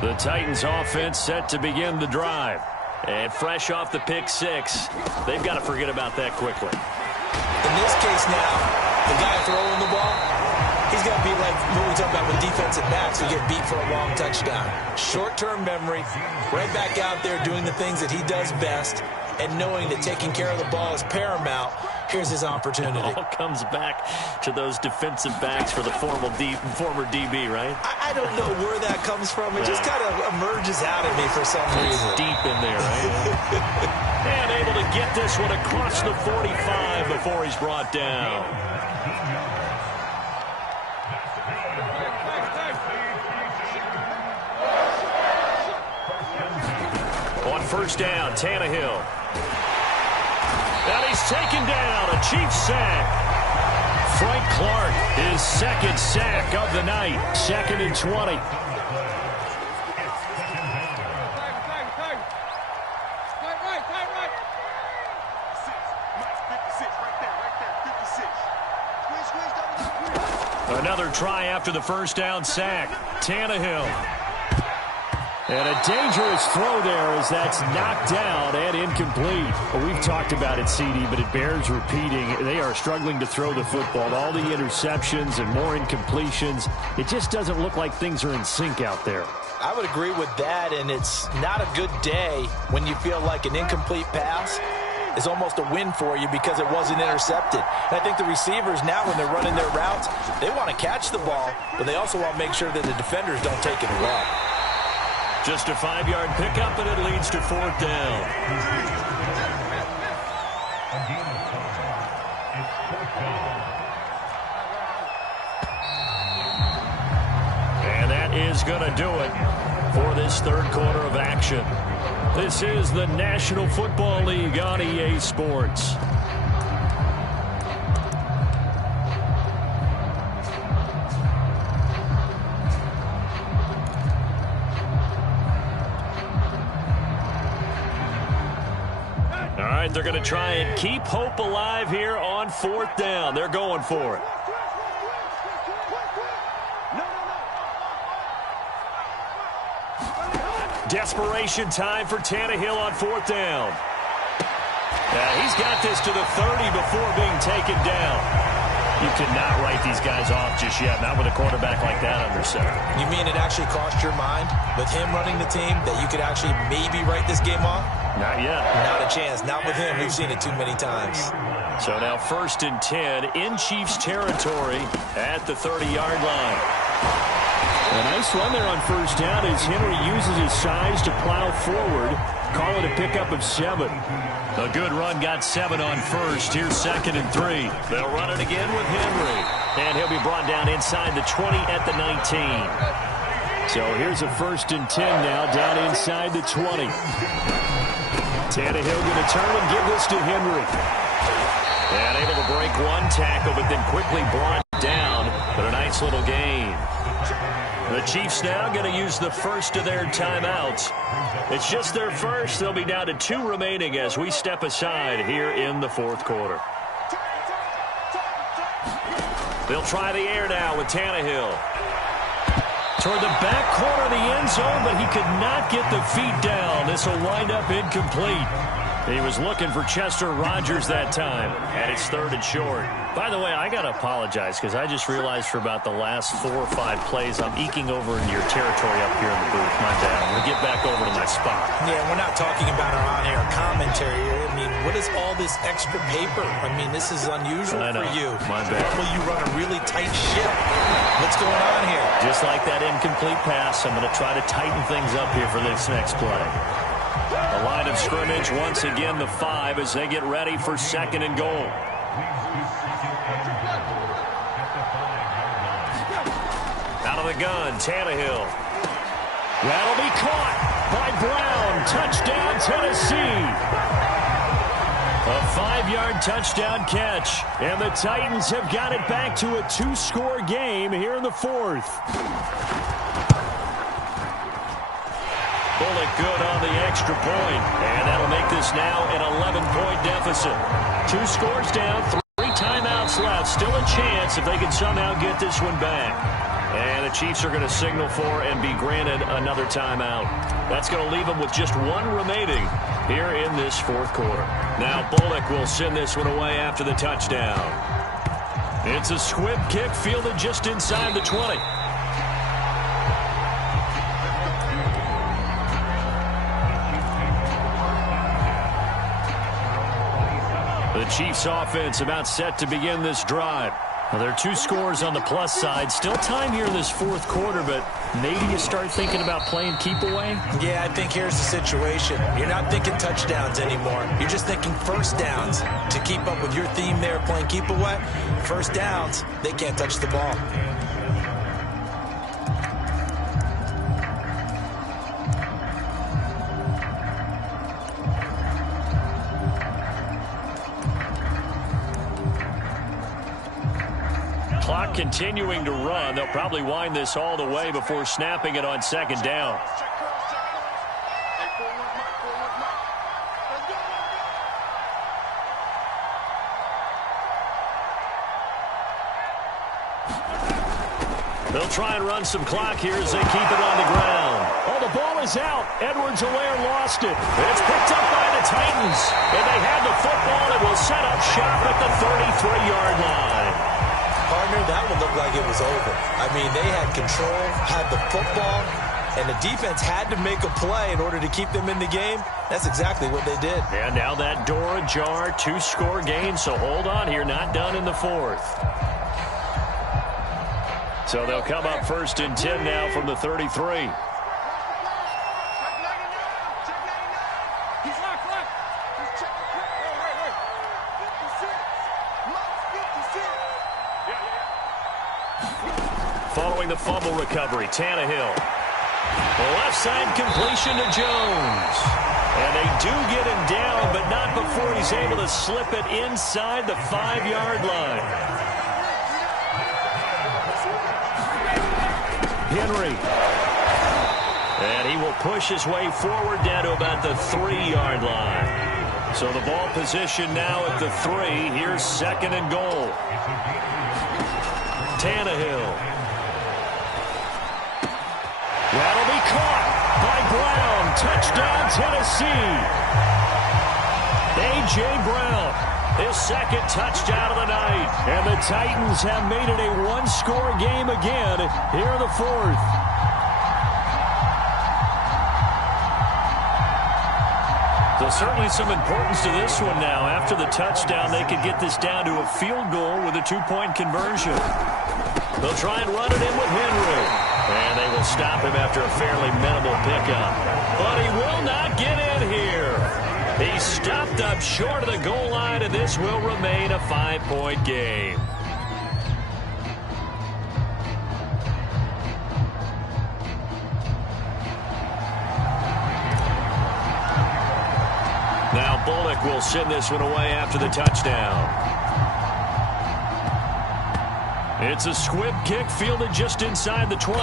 The Titans offense set to begin the drive. And fresh off the pick six, they've got to forget about that quickly. In this case now, the guy throwing the ball, he's got to be like what we talk about with defensive backs who get beat for a long touchdown. Short-term memory, right back out there doing the things that he does best, and knowing that taking care of the ball is paramount. Here's his opportunity. It all comes back to those defensive backs for the former DB, right? I don't know where that comes from. It just kind of emerges out of me for some reason. It's deep in there, right? And able to get this one across the 45 before he's brought down. On first down, Tannehill. And he's taken down, a Chiefs sack. Frank Clark, his second sack of the night, 2nd and 20. Another try after the first down sack. Tannehill. And a dangerous throw there as that's knocked down and incomplete. Well, we've talked about it, CD, but it bears repeating. They are struggling to throw the football. All the interceptions and more incompletions. It just doesn't look like things are in sync out there. I would agree with that, and it's not a good day when you feel like an incomplete pass is almost a win for you because it wasn't intercepted. And I think the receivers now, when they're running their routes, they want to catch the ball, but they also want to make sure that the defenders don't take it away. Just a 5-yard pickup, and it leads to 4th down. And that is going to do it for this third quarter of action. This is the National Football League on EA Sports. They're going to try and keep hope alive here on 4th down. They're going for it. Desperation time for Tannehill on 4th down. He's got this to the 30 before being taken down. You cannot write these guys off just yet, not with a quarterback like that under center. You mean it actually crossed your mind with him running the team that you could actually maybe write this game off? Not yet. Not a chance. Not with him. We've seen it too many times. So now 1st and 10 in Chiefs territory at the 30-yard line. A nice run there on 1st down as Henry uses his size to plow forward. Call it a pickup of 7. A good run, got 7 on 1st. Here's 2nd and 3. They'll run it again with Henry. And he'll be brought down inside the 20 at the 19. So here's a 1st and 10 now down inside the 20. Tannehill going to turn and give this to Henry. And able to break one tackle, but then quickly brought down. But a nice little gain. The Chiefs now going to use the first of their timeouts. It's just their first. They'll be down to 2 remaining as we step aside here in the 4th quarter. They'll try the air now with Tannehill. Toward the back corner of the end zone, but he could not get the feet down. This will wind up incomplete. He was looking for Chester Rogers that time, and it's 3rd and short. By the way, I got to apologize because I just realized for about the last 4 or 5 plays, I'm eking over into your territory up here in the booth. My bad. I'm going to get back over to my spot. Yeah, we're not talking about our on-air commentary here. I mean, what is all this extra paper? I mean, this is unusual for you. My bad. Normally you run a really tight ship. What's going on here? Just like that incomplete pass, I'm going to try to tighten things up here for this next play. The line of scrimmage, once again, the 5 as they get ready for 2nd and goal. Out of the gun, Tannehill. That'll be caught by Brown. Touchdown, Tennessee. A 5-yard touchdown catch. And the Titans have got it back to a 2-score game here in the 4th. Bullock good on the extra point, and that'll make this now an 11-point deficit. 2 scores down, 3 timeouts left. Still a chance if they can somehow get this one back. And the Chiefs are going to signal for and be granted another timeout. That's going to leave them with just one remaining here in this fourth quarter. Now Bullock will send this one away after the touchdown. It's a squib kick fielded just inside the 20. The Chiefs offense about set to begin this drive. Well, there are two scores on the plus side. Still time here in this fourth quarter, but maybe you start thinking about playing keep away? Yeah, I think here's the situation. You're not thinking touchdowns anymore. You're just thinking first downs. To keep up with your theme there playing keep away, first downs, they can't touch the ball. Clock continuing to run. They'll probably wind this all the way before snapping it on second down. They'll try and run some clock here as they keep it on the ground. Oh, the ball is out. Edwards-Helaire lost it. It's picked up by the Titans. And they have the football and will set up shop at the 33-yard line. Partner, that one looked like it was over. I mean, they had control, had the football, and the defense had to make a play in order to keep them in the game. That's exactly what they did. And now that door ajar, two-score game, so hold on here, not done in the fourth. So they'll come up first and 10 now from the 33. Following the fumble recovery, Tannehill. Left side completion to Jones. And they do get him down, but not before he's able to slip it inside the 5-yard line. Henry. And he will push his way forward down to about the 3-yard line. So the ball position now at the 3. Here's second and goal. Tannehill. That'll be caught by Brown. Touchdown, Tennessee. A.J. Brown, his second touchdown of the night. And the Titans have made it a one-score game again here in the fourth. So certainly some importance to this one now. After the touchdown, they could get this down to a field goal with a two-point conversion. They'll try and run it in with Henry. And they will stop him after a fairly minimal pickup. But he will not get in here. He's stopped up short of the goal line, and this will remain a 5-point game. Now Bullock will send this one away after the touchdown. It's a squib kick fielded just inside the 20.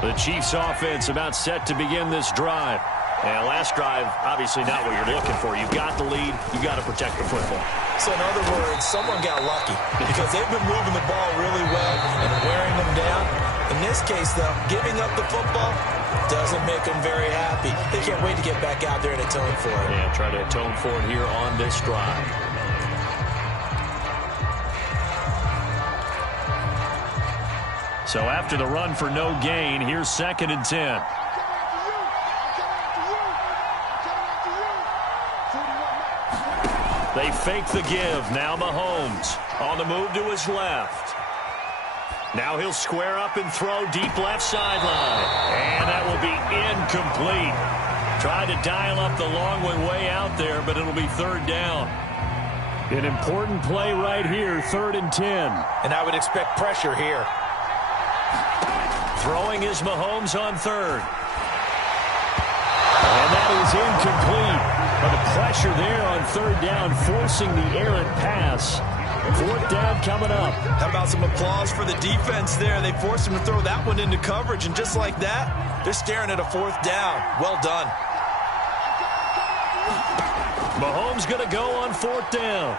The Chiefs offense about set to begin this drive. And last drive, obviously not what you're looking for. You've got the lead. You've got to protect the football. So in other words, someone got lucky because they've been moving the ball really well and wearing them down. In this case, though, giving up the football doesn't make them very happy. They can't wait to get back out there and atone for it. Yeah, try to atone for it here on this drive. So after the run for no gain, here's second and 10. They fake the give. Now Mahomes on the move to his left. Now he'll square up and throw deep left sideline. And that will be incomplete. Tried to dial up the long way out there, but it'll be third down. An important play right here, 3rd and 10. And I would expect pressure here. Throwing is Mahomes on 3rd. And that is incomplete. But the pressure there on 3rd down, forcing the errant pass. 4th down coming up. How about some applause for the defense there? They forced him to throw that one into coverage, and just like that, they're staring at a 4th down. Well done. Mahomes going to go on 4th down.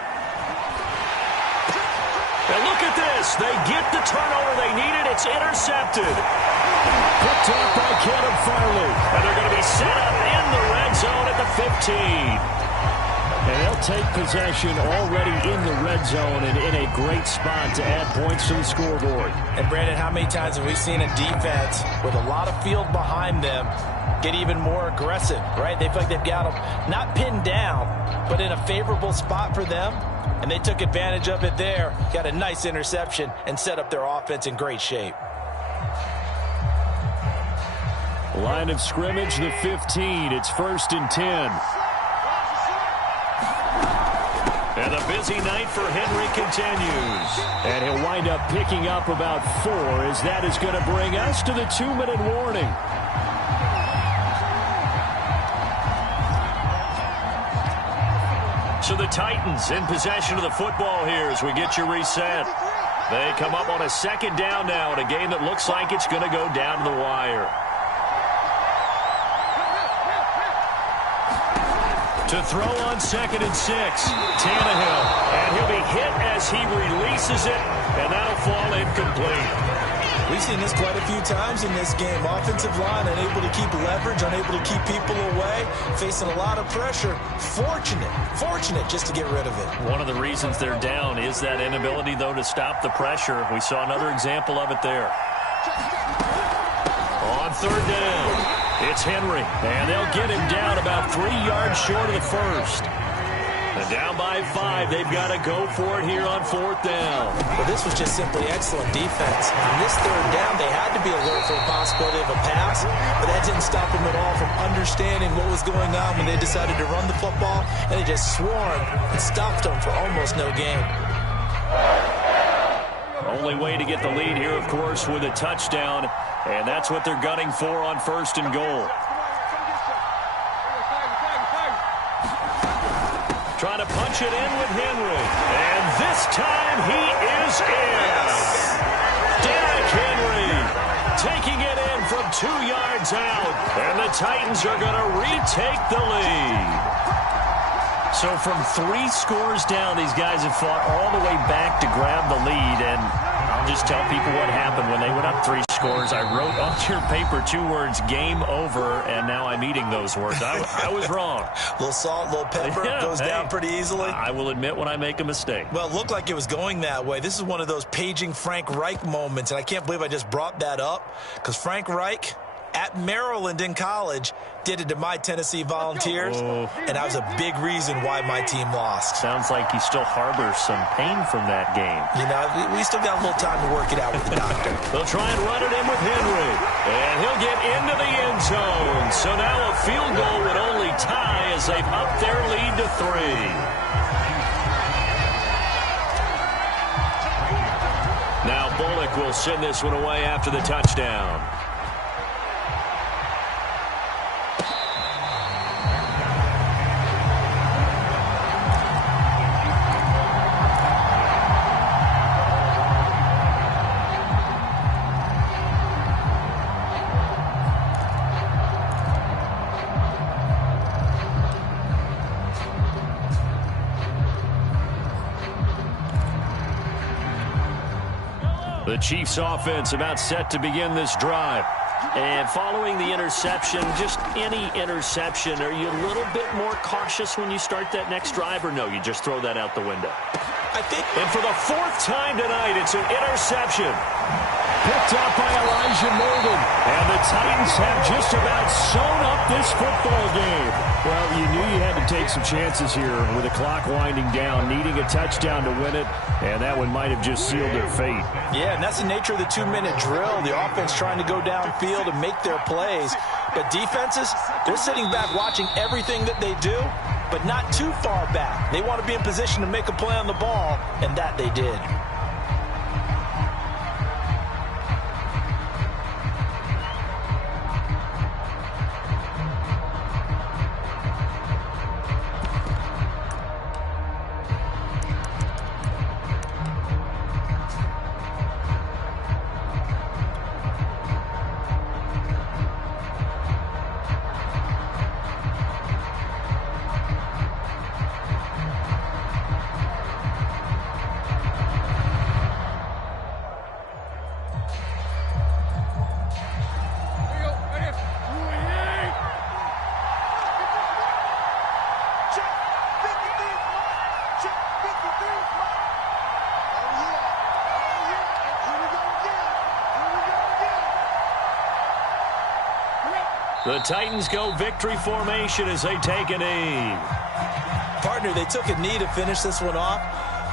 And look at this. They get the turnover they needed. It's intercepted. Picked off by Caleb Farley. And they're going to be set up in the red zone at the 15. And they'll take possession already in the red zone and in a great spot to add points to the scoreboard. And, Brandon, how many times have we seen a defense with a lot of field behind them get even more aggressive, right? They feel like they've got them not pinned down, but in a favorable spot for them. And they took advantage of it there, got a nice interception, and set up their offense in great shape. Line of scrimmage, the 15. It's 1st and 10. And the busy night for Henry continues. And he'll wind up picking up about 4, as that is going to bring us to the 2-minute warning. So the Titans in possession of the football here as we get you reset. They come up on a 2nd down now in a game that looks like it's going to go down to the wire. To throw on 2nd and 6, Tannehill. And he'll be hit as he releases it, and that'll fall incomplete. We've seen this quite a few times in this game. Offensive line unable to keep leverage, unable to keep people away, facing a lot of pressure. Fortunate just to get rid of it. One of the reasons they're down is that inability, though, to stop the pressure. We saw another example of it there. On 3rd down. It's Henry, and they'll get him down about 3 yards short of the 1st. And down by 5, they've got to go for it here on 4th down. Well, this was just simply excellent defense. On this 3rd down, they had to be alert for the possibility of a pass, but that didn't stop them at all from understanding what was going on when they decided to run the football, and they just swarmed and stopped them for almost no gain. Only way to get the lead here, of course, with a touchdown, and that's what they're gunning for on 1st and goal. Trying to punch it in with Henry, and this time he is in. Derrick Henry taking it in from 2 yards out, and the Titans are going to retake the lead. So from 3 scores down, these guys have fought all the way back to grab the lead, and I'll just tell people what happened when they went up 3 scores. I wrote on your paper 2 words, game over, and now I'm eating those words. I was wrong. A little salt, a little pepper, goes down pretty easily. I will admit when I make a mistake. Well, it looked like it was going that way. This is one of those paging Frank Reich moments, and I can't believe I just brought that up, because Frank Reich at Maryland in college did it to my Tennessee Volunteers, and that was a big reason why my team lost. Sounds like he still harbors some pain from that game. You know, we still got a little time to work it out with the doctor. They'll try and run it in with Henry, and he'll get into the end zone. So now a field goal would only tie as they've upped their lead to 3. Now Bullock will send this one away after the touchdown. The Chiefs offense about set to begin this drive. And following the interception, just any interception, are you a little bit more cautious when you start that next drive, or no, you just throw that out the window? I think. And for the 4th time tonight, it's an interception. Picked up by Elijah Molden. And the Titans have just about sewn up this football game. Well, you knew you had to take some chances here with the clock winding down, needing a touchdown to win it, and that one might have just sealed their fate. Yeah, and that's the nature of the 2-minute drill. The offense trying to go downfield and make their plays. But defenses, they're sitting back watching everything that they do, but not too far back. They want to be in position to make a play on the ball, and that they did. The Titans go victory formation as they take a knee. Partner, they took a knee to finish this one off.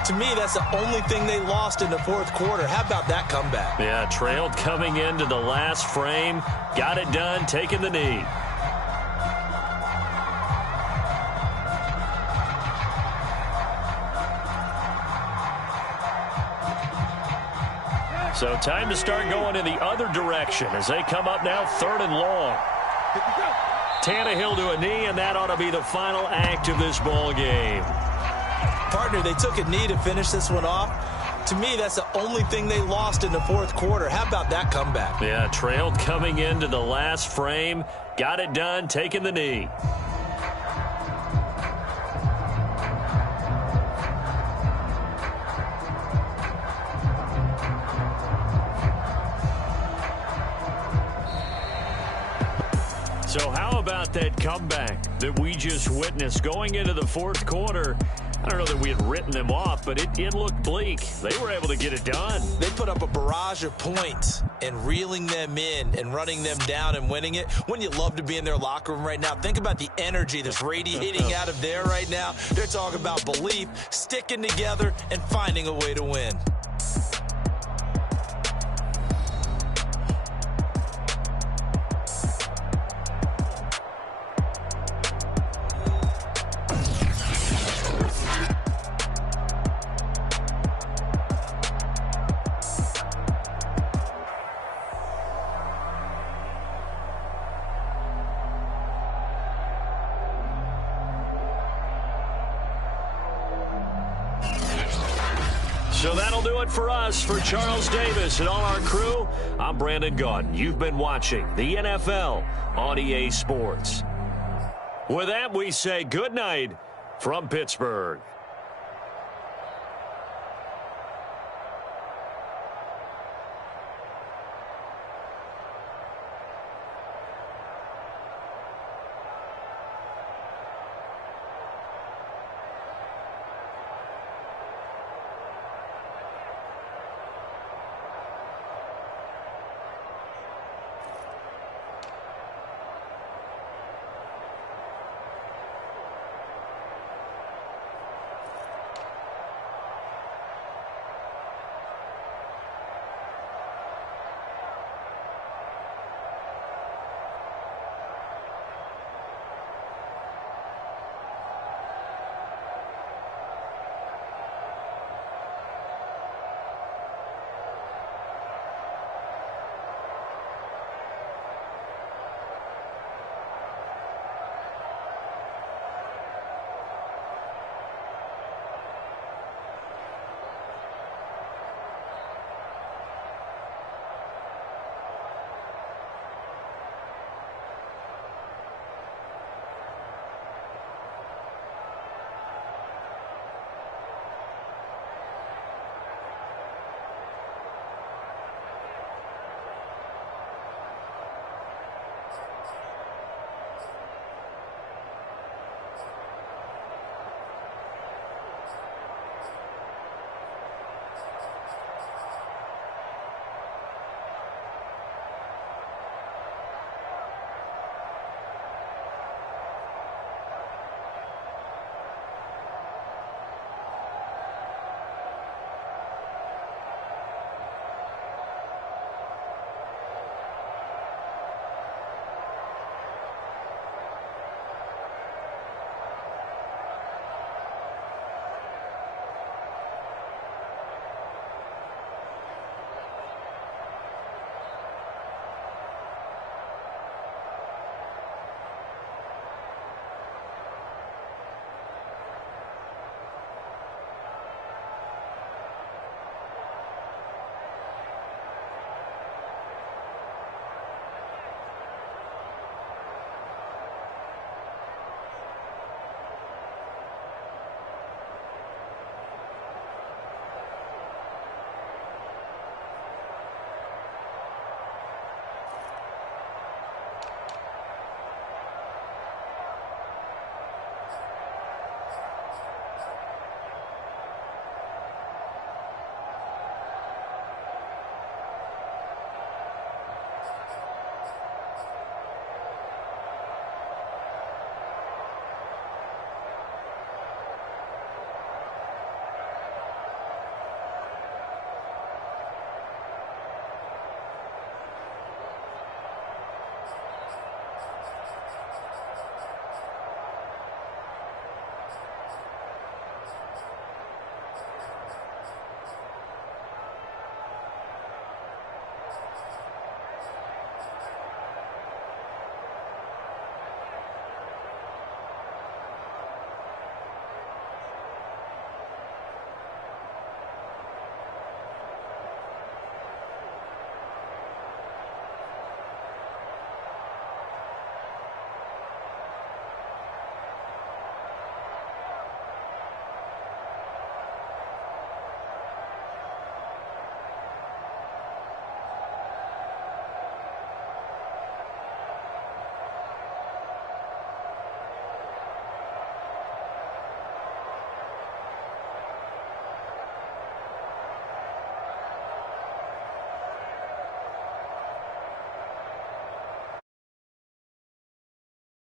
To me, that's the only thing they lost in the fourth quarter. How about that comeback? Yeah, trailed coming into the last frame. Got it done, taking the knee. So time to start going in the other direction as they come up now 3rd and long. Tannehill to a knee, and that ought to be the final act of this ball game. Partner, they took a knee to finish this one off. To me, that's the only thing they lost in the fourth quarter. How about that comeback? Yeah, trailed coming into the last frame. Got it done, taking the knee. So how about that comeback that we just witnessed going into the fourth quarter? I don't know that we had written them off, but it looked bleak. They were able to get it done. They put up a barrage of points and reeling them in and running them down and winning it. Wouldn't you love to be in their locker room right now? Think about the energy that's radiating out of there right now. They're talking about belief, sticking together, and finding a way to win. So that'll do it for us. For Charles Davis and all our crew, I'm Brandon Gaudin. You've been watching the NFL on EA Sports. With that, we say good night from Pittsburgh.